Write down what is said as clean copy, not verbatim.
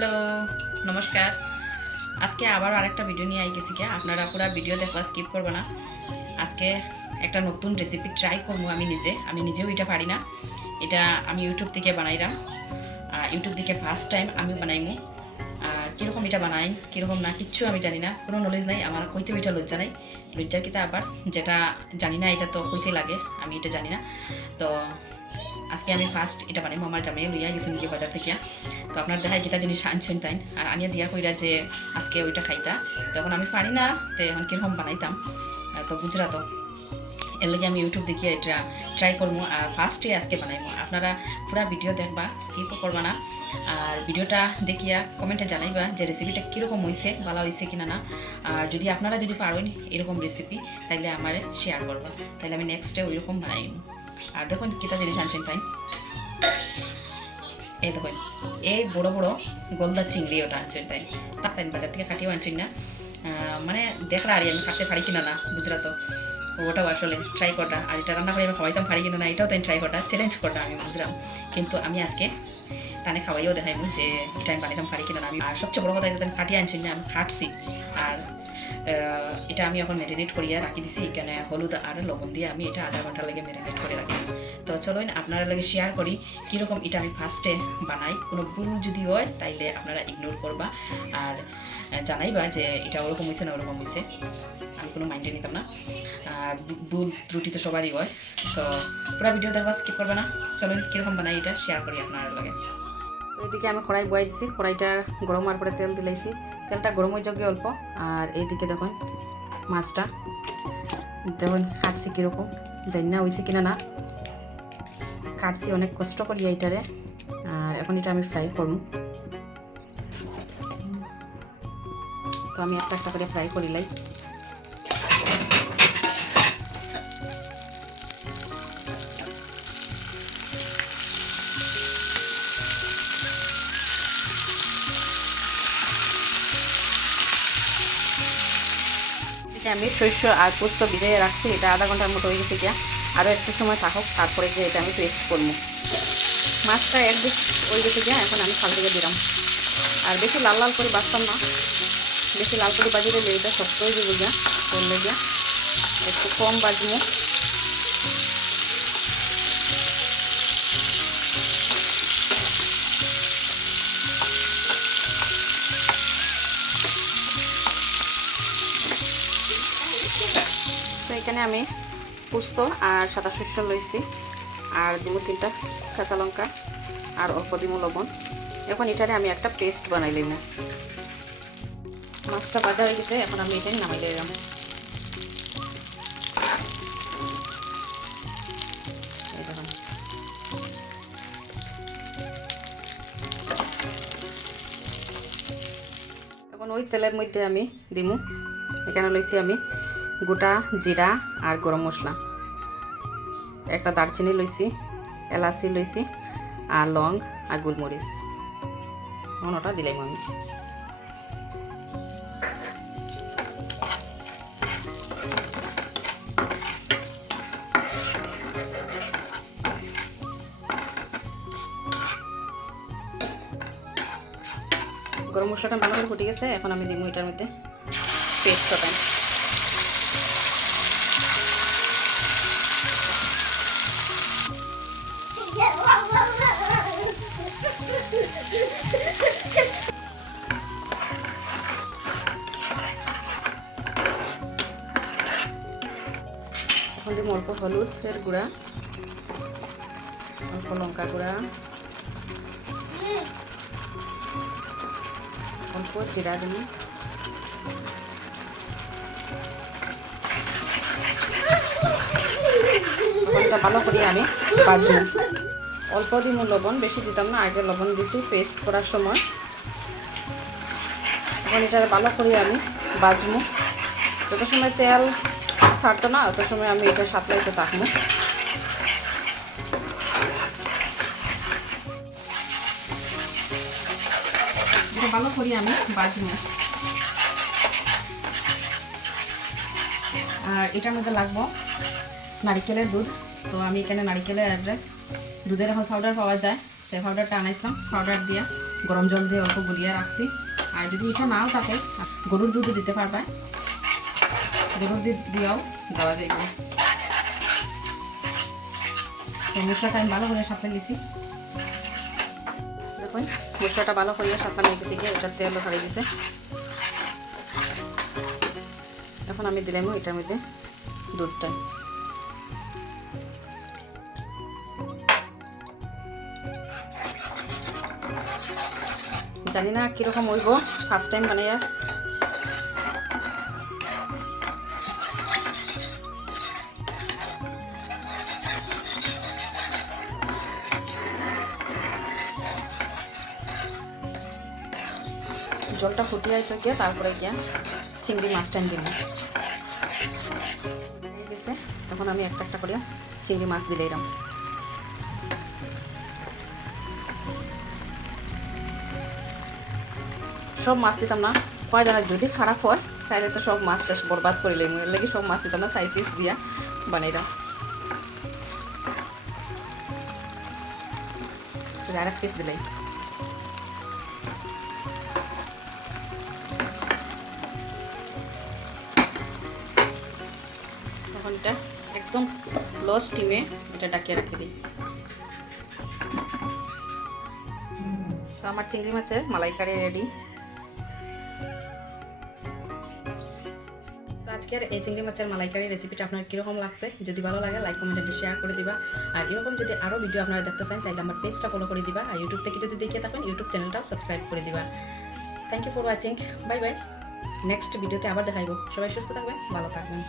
Hello, নমস্কার। আজকে আবার আরেকটা ভিডিও নিয়ে আই গেছি। আপনারা পুরো ভিডিও দেখবা, স্কিপ করবো না। আজকে একটা নতুন রেসিপি ট্রাই করবো আমি নিজেও এটা পারি না। এটা আমি ইউটিউব থেকে বানাইলাম। ইউটিউব থেকে ফার্স্ট টাইম আমি বানাইমু। আর কীরকম এটা বানাই, কীরকম না কিচ্ছু আমি জানি না, কোনো নলেজ নাই আমার। কইতে এটা লজ্জা নাই, লজ্জার কিতা আবার যেটা জানি না এটা তো কইতে লাগে, আমি এটা জানি না। তো আজকে আমি ফার্স্ট এটা বানাইমু। আমার জামাই লইয়া গেছি নিজে বাজার থেকে। তো আপনার দেখায় কিতা জিনিস আনছেন তাই, আর আনিয়া দিয়া কইরা যে আজকে ওইটা খাইতা। তখন আমি পারি না, তো এখন কীরকম বানাইতাম তো বুঝরা। তো এর লাগে আমি ইউটিউব দেখিয়ে এটা ট্রাই করবো, আর ফার্স্টে আজকে বানাইবো। আপনারা পুরো ভিডিও দেখবা, স্কিপও করবা না। আর ভিডিওটা দেখিয়া কমেন্টে জানাইবা যে রেসিপিটা কীরকম হয়েছে, ভালো হয়েছে কিনা না। আর যদি আপনারা যদি পারেন এরকম রেসিপি, তাইলে আমার শেয়ার করবা, তাইলে আমি নেক্সটে ওইরকম বানাইব। আর দেখুন কিতা জিনিস আনছেন তাই, এই দেখুন এই বড় বড় গলদা চিংড়ি ওটা আনছেন তাই। তাই বাজার থেকে কাটিয়েও আনছেন না, মানে দেখলা আর আমি কাটতে পারি কিনা না বুঝরা। তো ওটাও আসলে ট্রাই করা, আর এটা রান্না করে আমি খাওয়াইতাম পারি কিনা না এটাও তাই ট্রাই করা, চ্যালেঞ্জ করা আমি বুঝলাম। কিন্তু আমি আজকে তানে খাওয়াইও দেখাইমু যে এটা আমি বানাইতাম পারি কিনা না। আমি আর সবচেয়ে বড় কথা এটা আমি কাটিয়ে আনছি না, আমি কাটছি। আর এটা আমি এখন ম্যারিনেট করিয়া রাখি দিছি এখানে হলুদ আর লবণ দিয়ে। আমি এটা আধা ঘন্টা লাগে ম্যারিনেট করে রাখি। তো চলুন আপনারা লাগে শেয়ার করি কীরকম এটা আমি ফার্স্টে বানাই। কোনো ভুল যদি হয় তাইলে আপনারা ইগনোর করবা, আর জানাইবা যে এটা ওরকম হয়েছে না ওরকম হয়েছে। আমি কোনো মাইন্ডে নিতাম না, আর ভুল ত্রুটি তো সবারই হয়। তো পুরো ভিডিও দেখবা, স্কিপ করবে না। চলুন কীরকম বানাই এটা শেয়ার করি আপনার লাগে। তো এদিকে আমি কড়াই বয়াই দিছি, কড়াইটা গরম হওয়ার পরে তেল দিলাইছি, তেলটা গরম হয়ে যাবে অল্প। আর এইদিকে দেখুন মাছটা দেখুন কাটছি কীরকম, জানি না হয়েছে কিনা না। কাটছি অনেক কষ্ট করি এইটারে। আর এখন এটা আমি ফ্রাই করব। তো আমি একটা একটা করে ফ্রাই করিলাই। আমি শস্য আর পোস্ত ভিজিয়ে রাখছি, এটা আধা ঘন্টার মতো হয়ে গেছে গিয়া। আরও একটু সময় থাকুক, তারপরে গিয়ে এটা আমি পেস্ট করবো। মাছটা একদিক হয়ে গেছে গিয়া, এখন আমি খাল থেকে দিলাম। আর বেশি লাল লাল করে বাঁচতাম না, বেশি লাল করে বাজিয়ে যে এটা শক্ত হয়ে যাবে গিয়া, করলে গিয়া একটু কম বাজবো। তো এখানে আমি পোস্ত আর সাদা শস্য লইছি, আর 2-3টা কাঁচা লঙ্কা, আর অল্প দিমু লবণ। এখন এটারে আমি একটা পেস্ট বানাই লইব। মাছটা ভাজা হয়ে গেছে, এখন আমি এটাই নামাই লইলাম। এখন ওই তেলের মধ্যে আমি দিমু, এখানে লইছি আমি গোটা জিরা আর গরম মশলা, একটা দারচিনি লইছি, এলাচি লইছি, আর লং আর গোলমরিচ। ওটা দিলাম আমি। গরম মশলাটা ভালো করে ফুটে গেছে, এখন আমি দিব এটার মধ্যে পেস্টটা। এখন দিব অল্প হলুদের গুঁড়া, অল্প লঙ্কা গুঁড়া, অল্প জিরা দিন। লবণটা ভালো করে আমি ভাজবো। অল্প দিব লবণ, বেশি দিতাম না, আগে লবণ দিছি পেস্ট করার সময়। এখন এটা ভালো করে আমি ভাজবো। যত সময় তেল ছাড়তো না তত সময় আমি এটা সাতলাইতে থাকবো। ভালো করে আমি ভাজবো। আর এটার মধ্যে লাগবো নারিকেলের দুধ। তো আমি এখানে নারিকেলের দুধের এখন পাউডার পাওয়া যায়, তো পাউডারটা আনাইছিলাম, পাউডার দিয়া গরম জল দিয়ে অল্প গুলিয়ে রাখছি। আর যদি এটা নাও থাকে গরুর দুধও দিতে পারবে, গরুর দুধ দিয়েও দেওয়া যাবে। তো মশলাটা আমি ভালো করে সাঁতলে নিয়েছি। দেখুন মশলাটা ভালো করে সাঁতলা নিয়ে গেছি, গিয়ে এটা তেলও ছাড়িয়ে গেছে। এখন আমি দিলাম এটার মধ্যে দুধটা। জানি না কীরকম হইব, ফার্স্ট টাইম বানাইয়া। জলটা ফুটিয়ে গিয়ে তারপরে গিয়া চিংড়ি মাছটা দিলাম। গেছে তখন আমি একটা একটা করে চিংড়ি মাছ দিলে এরকম। সব মাছ দিতাম না, কয় জানা যদি খারাপ হয় তাহলে তো সব মাছ শেষ বরবাদ করিলে, এর লাগে সব মাছ দিতাম না, 4 পিস দিয়া বানাইলাম। আর এক পিস দিলাই। এখন এটা একদম লো স্টিমে এটা ডাকিয়ে রেখে দিই। তো আমার চিংড়ি মাছের মালাইকারি রেডি। তো আজকের এই চিংড়ি মাছের মালাইকারি রেসিপিটা আপনার কীরকম লাগছে, যদি ভালো লাগে লাইক কমেন্ট শেয়ার করে দিবা। আর এরকম যদি আরও ভিডিও আপনারা দেখতে চান তাহলে আমার পেজটা ফলো করে দিবা। আর ইউটিউব থেকে যদি দেখে থাকেন ইউটিউব চ্যানেলটাও সাবস্ক্রাইব করে দিবা। Thank you for watching, bye bye. Next ভিডিওতে আবার দেখাইব। সবাই সুস্থ থাকবেন, ভালো থাকবেন।